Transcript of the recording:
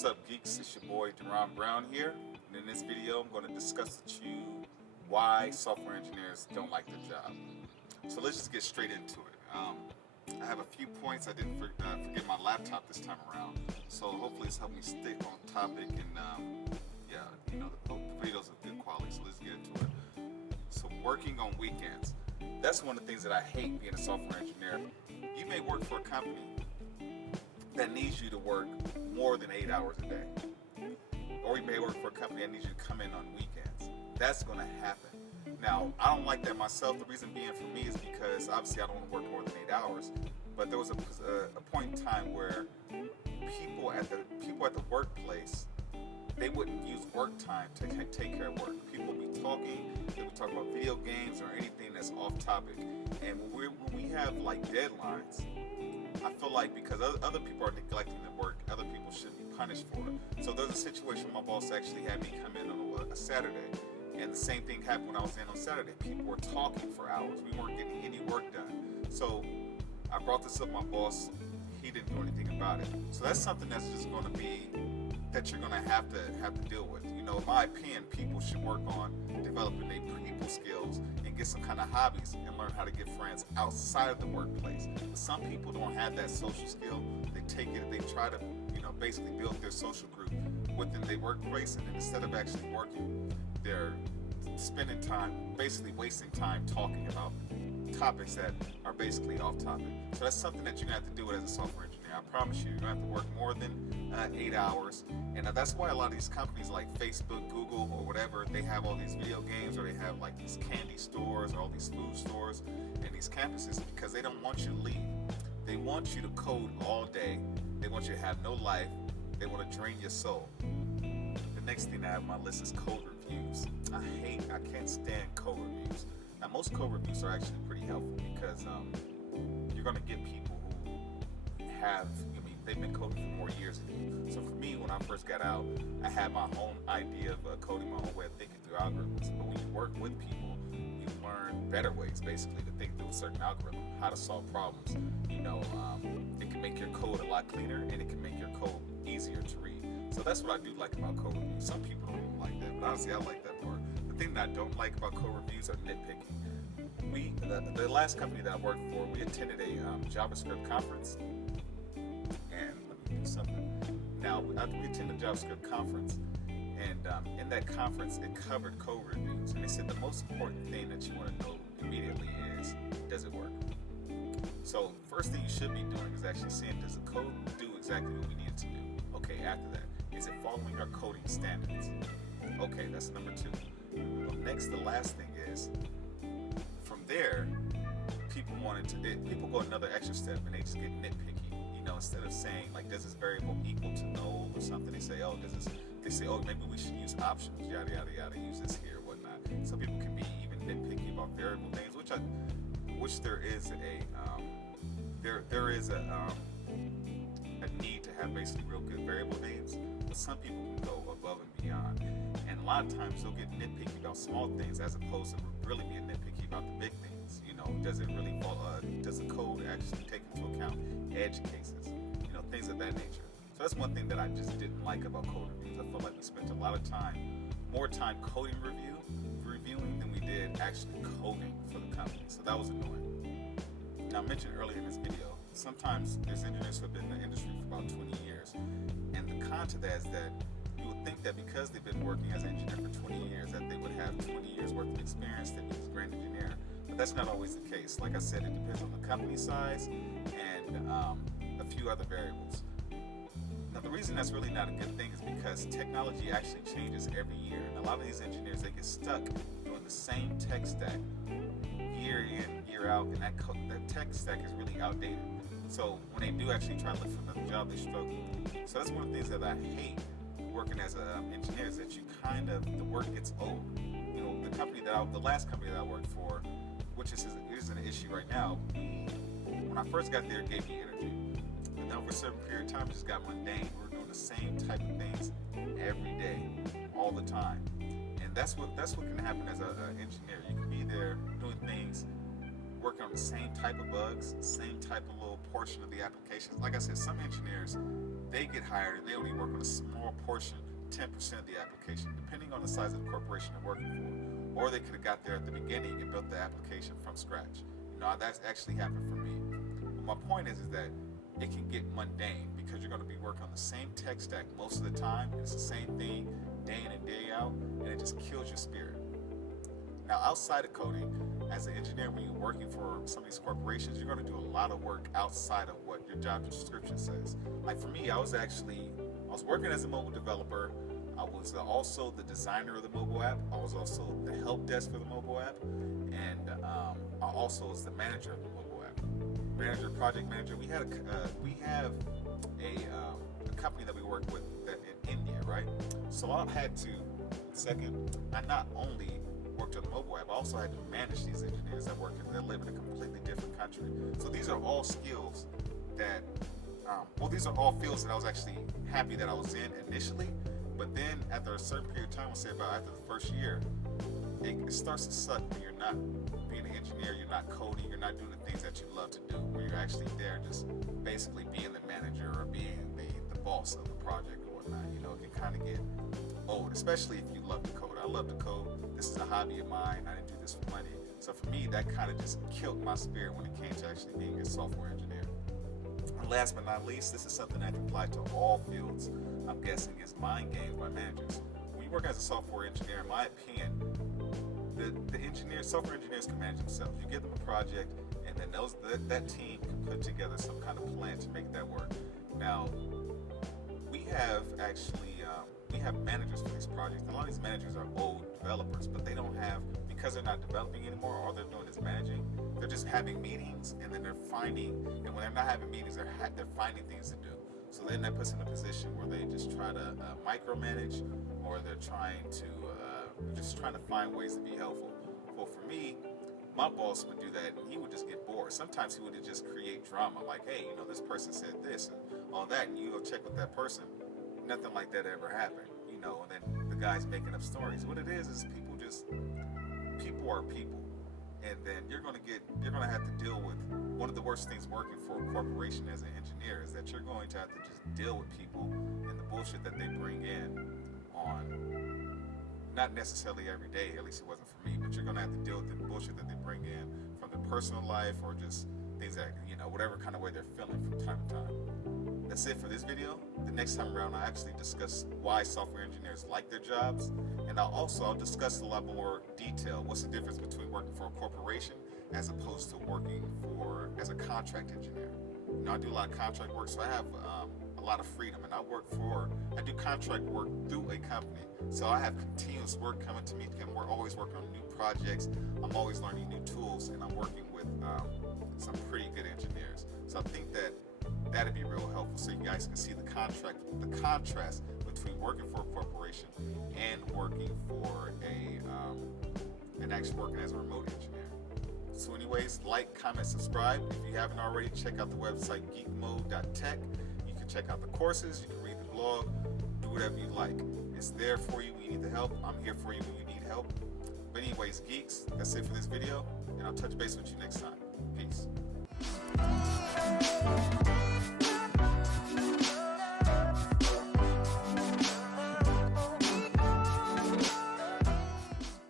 What's up, geeks? It's your boy Darron Brown here, and in this video I'm going to discuss with you why software engineers don't like their job. So let's just get straight into it. I have a few points. I didn't forget my laptop this time around, so hopefully it's helped me stick on topic, and the video's of good quality, so let's get into it. So working on weekends, that's one of the things that I hate being a software engineer. You may work for a company that needs you to work more than 8 hours a day. Or you may work for a company that needs you to come in on weekends. That's going to happen. Now, I don't like that myself. The reason being for me is because obviously I don't want to work more than 8 hours. But there was a point in time where people at the workplace, they wouldn't use work time to take care of work. People would be talking, they would talk about video games or anything that's off topic. And when we have like deadlines, I feel like because other people are neglecting their work, other people should be punished for it. So there's a situation where my boss actually had me come in on a Saturday, and the same thing happened when I was in on Saturday. People were talking for hours. We weren't getting any work done. So I brought this up to my boss. He didn't do anything about it. So that's something that's just going to be that you're going to have to deal with. You know, in my opinion, people should work on developing their people skills and get some kind of hobbies and learn how to get friends outside of the workplace. But some people don't have that social skill. They try to, basically build their social group within their workplace, and then instead of actually working, they're spending time, basically wasting time talking about topics that are basically off topic. So that's something that you're going to have to deal with as a software engineer. I promise you, you're going to have to work more than 8 hours. And that's why a lot of these companies like Facebook, Google, or whatever, they have all these video games, or they have like these candy stores or all these food stores and these campuses, because they don't want you to leave. They want you to code all day. They want you to have no life. They want to drain your soul. The next thing I have on my list is code reviews. I can't stand code reviews. Now, most code reviews are actually pretty helpful because you're going to get people who they've been coding for more years than you. So for me, when I first got out, I had my own idea of coding, my own way of thinking through algorithms. But when you work with people, you learn better ways, basically, to think through a certain algorithm, how to solve problems. It can make your code a lot cleaner, and it can make your code easier to read. So that's what I do like about code reviews. Some people don't even like that, but honestly, I like that part. The thing that I don't like about code reviews are nitpicking. The last company that I worked for, we attended a JavaScript conference, and let me do something. Now, after we attended a JavaScript conference, and in that conference, it covered code reviews, and they said the most important thing that you want to know immediately is, does it work? So first thing you should be doing is actually seeing, does the code do exactly what we need it to do? Okay, after that, is it following our coding standards? Okay, that's number two. Next, the last thing is, from there, people go another extra step, and they just get nitpicky. Instead of saying like, does this variable equal to null or something, they say, maybe we should use options, yada yada yada, use this here, whatnot. Some people can be even nitpicky about variable names, which there is a need to have basically real good variable names, but some people can go above and beyond. And a lot of times they'll get nitpicky about small things as opposed to really being nitpicky about the big things. Does it really does the code actually take into account edge cases? Things of that nature. So that's one thing that I just didn't like about code reviews. I felt like we spent a lot of more time coding reviewing than we did actually coding for the company. So that was annoying. Now, I mentioned earlier in this video, sometimes there's engineers who have been in the industry for about 20 years. And the con to that is that you would think that because they've been working as an engineer for 20 years, that they would have 20 years worth of experience, they'd be this great engineer. But that's not always the case. Like I said, it depends on the company size and a few other variables. Now, the reason that's really not a good thing is because technology actually changes every year. And a lot of these engineers, they get stuck doing the same tech stack year in, year out, and that tech stack is really outdated. So when they do actually try to look for another job, they struggle. So that's one of the things that I hate working as an engineer, is that the work gets old. The last company that I worked for, which is an issue right now, when I first got there, it gave me energy. And then over a certain period of time, it just got mundane. We were doing the same type of things every day, all the time. And that's what can happen as an engineer. You can be there doing things working on the same type of bugs, same type of little portion of the applications. Like I said, some engineers, they get hired and they only work on a small portion, 10% of the application, depending on the size of the corporation they're working for. Or they could have got there at the beginning and built the application from scratch. That's actually happened for me. But my point is that it can get mundane because you're going to be working on the same tech stack most of the time. It's the same thing day in and day out, and it just kills your spirit. Now, outside of coding, as an engineer, when you're working for some of these corporations, you're going to do a lot of work outside of what your job description says. Like for me, I was working as a mobile developer. I was also the designer of the mobile app. I was also the help desk for the mobile app, and I also was the manager of the mobile app. Manager, project manager. We have a company that we work with that in India, right? So I had to, I not only worked on the mobile app, I also had to manage these engineers that live in a completely different country. So these are all skills that, these are all fields that I was actually happy that I was in initially, but then after a certain period of time, I'll say about after the first year, it starts to suck when you're not being an engineer, you're not coding, you're not doing the things that you love to do, where you're actually there just basically being the manager or being the boss of the project or whatnot. It can kind of get old, especially if you love to code. I love to code. This is a hobby of mine. I didn't do this for money. So for me, that kind of just killed my spirit when it came to actually being a software engineer. And last but not least, this is something that can apply to all fields, I'm guessing, is mind games by managers. When you work as a software engineer, in my opinion, software engineers can manage themselves. You give them a project, and then that team can put together some kind of plan to make that work. Now, we have managers for these projects. A lot of these managers are old developers, but they don't have, because they're not developing anymore, all they're doing is managing. They're just having meetings, and then and when they're not having meetings, they're finding things to do. So then that puts them in a position where they just try to micromanage, or they're trying to find ways to be helpful. Well, for me, my boss would do that, and he would just get bored. Sometimes he would just create drama, like, hey, this person said this and all that, and you go check with that person. Nothing like that ever happened, and then the guy's making up stories. What it is people are people, and then you're gonna have to deal with one of the worst things working for a corporation as an engineer is that you're going to have to just deal with people and the bullshit that they bring in on, not necessarily every day, at least it wasn't for me, but you're gonna have to deal with the bullshit that they bring in from their personal life or just things that, whatever kind of way they're feeling from time to time. That's it for this video. The next time around, I'll actually discuss why software engineers like their jobs, and I'll discuss a lot more detail. What's the difference between working for a corporation as opposed to working as a contract engineer? I do a lot of contract work, so I have a lot of freedom, and I do contract work through a company, so I have continuous work coming to me, and we're always working on new projects. I'm always learning new tools, and I'm working with some pretty good engineers. So I think that'd be real helpful, so you guys can see the contrast between working for a corporation and working for and actually working as a remote engineer. So anyways, like, comment, subscribe. If you haven't already, check out the website geekmode.tech. You can check out the courses, you can read the blog, do whatever you like. It's there for you when you need the help. I'm here for you when you need help. But anyways, geeks, that's it for this video, and I'll touch base with you next time.